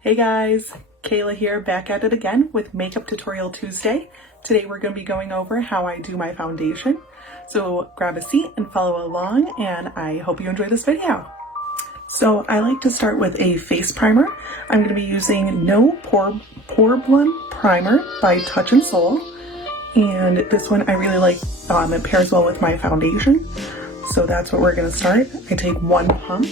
Hey guys, Kayla here, back at it again with Makeup Tutorial Tuesday. Today we're going to be going over how I do my foundation. So grab a seat and follow along, and I hope you enjoy this video. So I like to start with a face primer. I'm going to be using No Pore Blend Primer by Touch in Soul. And this one I really like, it pairs well with my foundation. So that's what we're going to start. I take one pump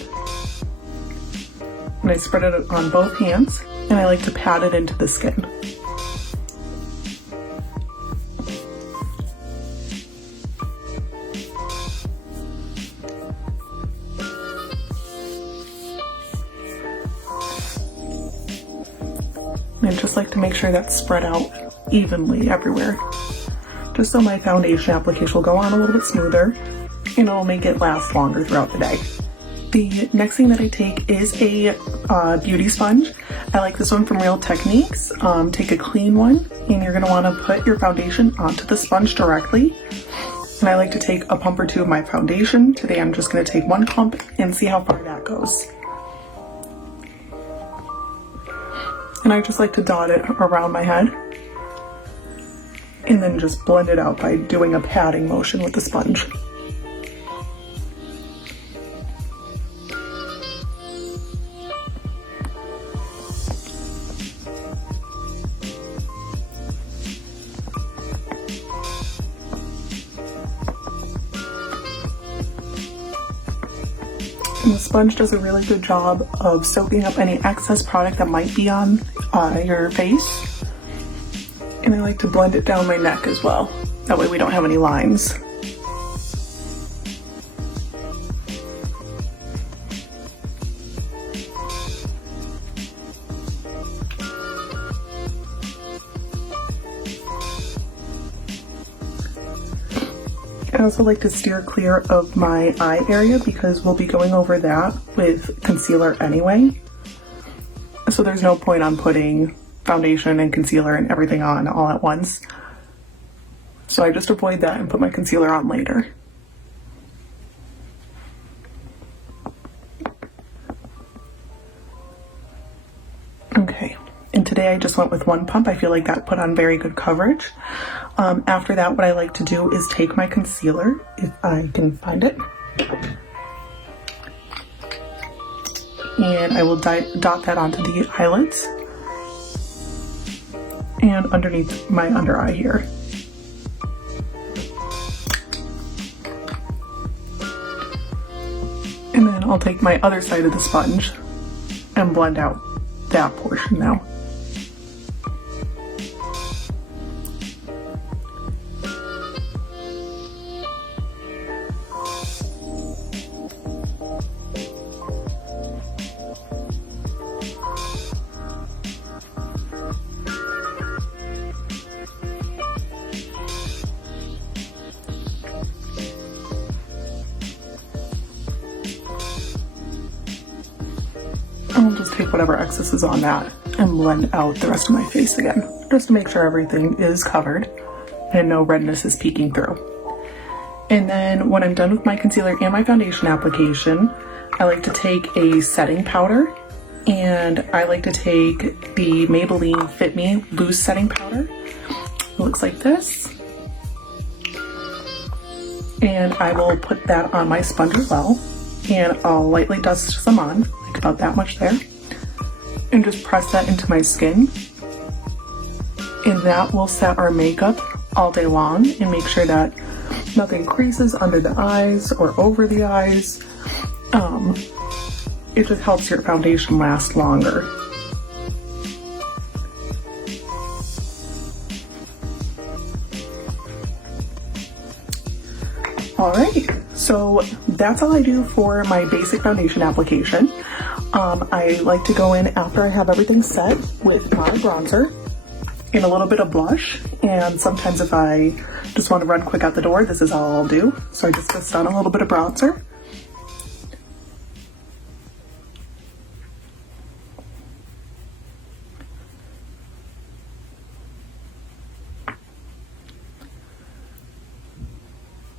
and I spread it on both hands, and I like to pat it into the skin. And I just like to make sure that's spread out evenly everywhere, just so my foundation application will go on a little bit smoother and it'll make it last longer throughout the day. The next thing that I take is a beauty sponge. I like this one from Real Techniques. Take a clean one, and you're going to want to put your foundation onto the sponge directly. And I like to take a pump or two of my foundation. Today I'm just going to take one pump and see how far that goes. And I just like to dot it around my head and then just blend it out by doing a patting motion with the sponge. And the sponge does a really good job of soaking up any excess product that might be on your face. And I like to blend it down my neck as well. That way we don't have any lines. I also like to steer clear of my eye area because we'll be going over that with concealer anyway. So there's no point on putting foundation and concealer and everything on all at once. So I just avoid that and put my concealer on later. Okay, and today I just went with one pump. I feel like that put on very good coverage. After that, what I like to do is take my concealer, if I can find it, and I will dot that onto the eyelids and underneath my under eye here. And then I'll take my other side of the sponge and blend out that portion now. I'll just take whatever excess is on that and blend out the rest of my face again, just to make sure everything is covered and no redness is peeking through. And then when I'm done with my concealer and my foundation application, I like to take a setting powder, and I like to take the Maybelline Fit Me loose setting powder. It looks like this. And I will put that on my sponge as well, and I'll lightly dust some on, like about that much there, and just press that into my skin. And that will set our makeup all day long and make sure that nothing creases under the eyes or over the eyes. It just helps your foundation last longer. Alright, so that's all I do for my basic foundation application. I like to go in after I have everything set with my bronzer and a little bit of blush, and sometimes if I just want to run quick out the door, this is all I'll do. So I just twist on a little bit of bronzer.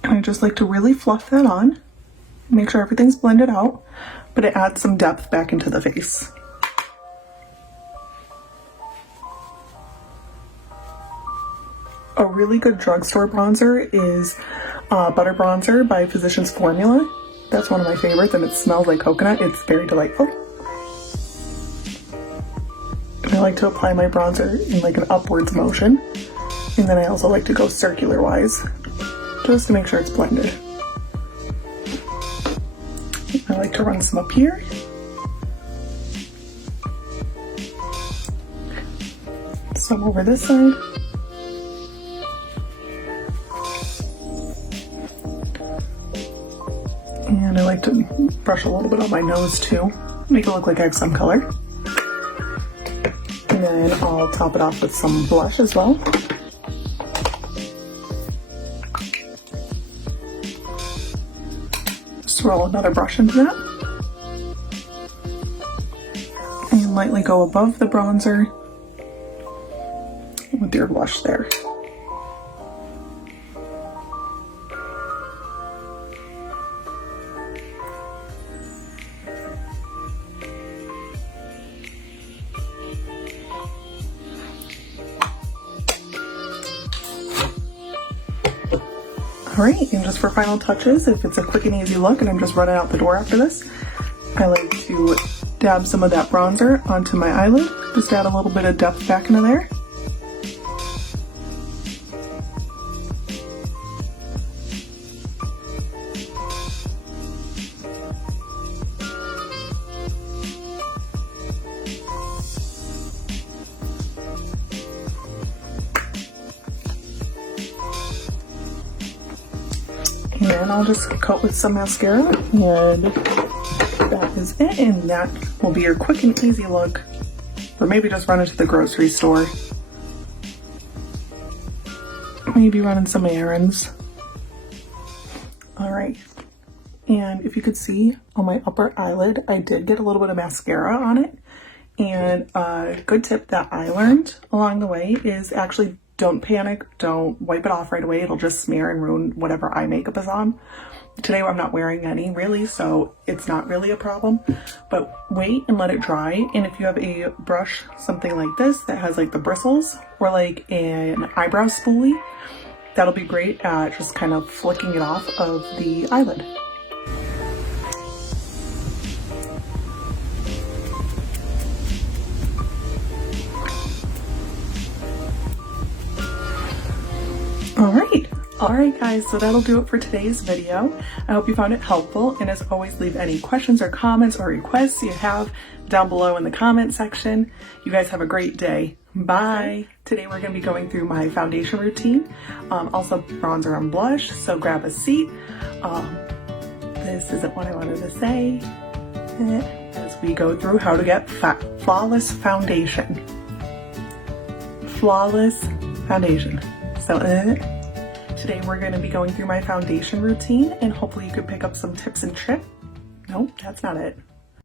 And I just like to really fluff that on, make sure everything's blended out, but it adds some depth back into the face. A really good drugstore bronzer is Butter Bronzer by Physicians Formula. That's one of my favorites, and it smells like coconut. It's very delightful. And I like to apply my bronzer in like an upwards motion. And then I also like to go circular wise, just to make sure it's blended. I like to run some up here. Some over this side. And I like to brush a little bit on my nose too, make it look like I have some color. And then I'll top it off with some blush as well. Swirl another brush into that. And lightly go above the bronzer with your blush there. Alright, and just for final touches, if it's a quick and easy look and I'm just running out the door after this, I like to dab some of that bronzer onto my eyelid, just add a little bit of depth back into there. And I'll just coat with some mascara, and that is it, and that will be your quick and easy look. Or maybe just run into the grocery store. Maybe running some errands. Alright, and if you could see on my upper eyelid, I did get a little bit of mascara on it. And a good tip that I learned along the way is actually don't panic, don't wipe it off right away. It'll just smear and ruin whatever eye makeup is on. Today I'm not wearing any really, so it's not really a problem, but wait and let it dry. And if you have a brush, something like this that has like the bristles, or like an eyebrow spoolie, that'll be great at just kind of flicking it off of the eyelid. Alright guys, so that'll do it for today's video. I hope you found it helpful, and as always, leave any questions or comments or requests you have down below in the comment section. You guys have a great day. Bye! Today we're going to be going through my foundation routine, also bronzer and blush, so grab a seat. This isn't what I wanted to say. As we go through how to get flawless foundation. Flawless foundation. So today we're going to be going through my foundation routine, and hopefully you could pick up some tips and tricks. Nope, that's not it.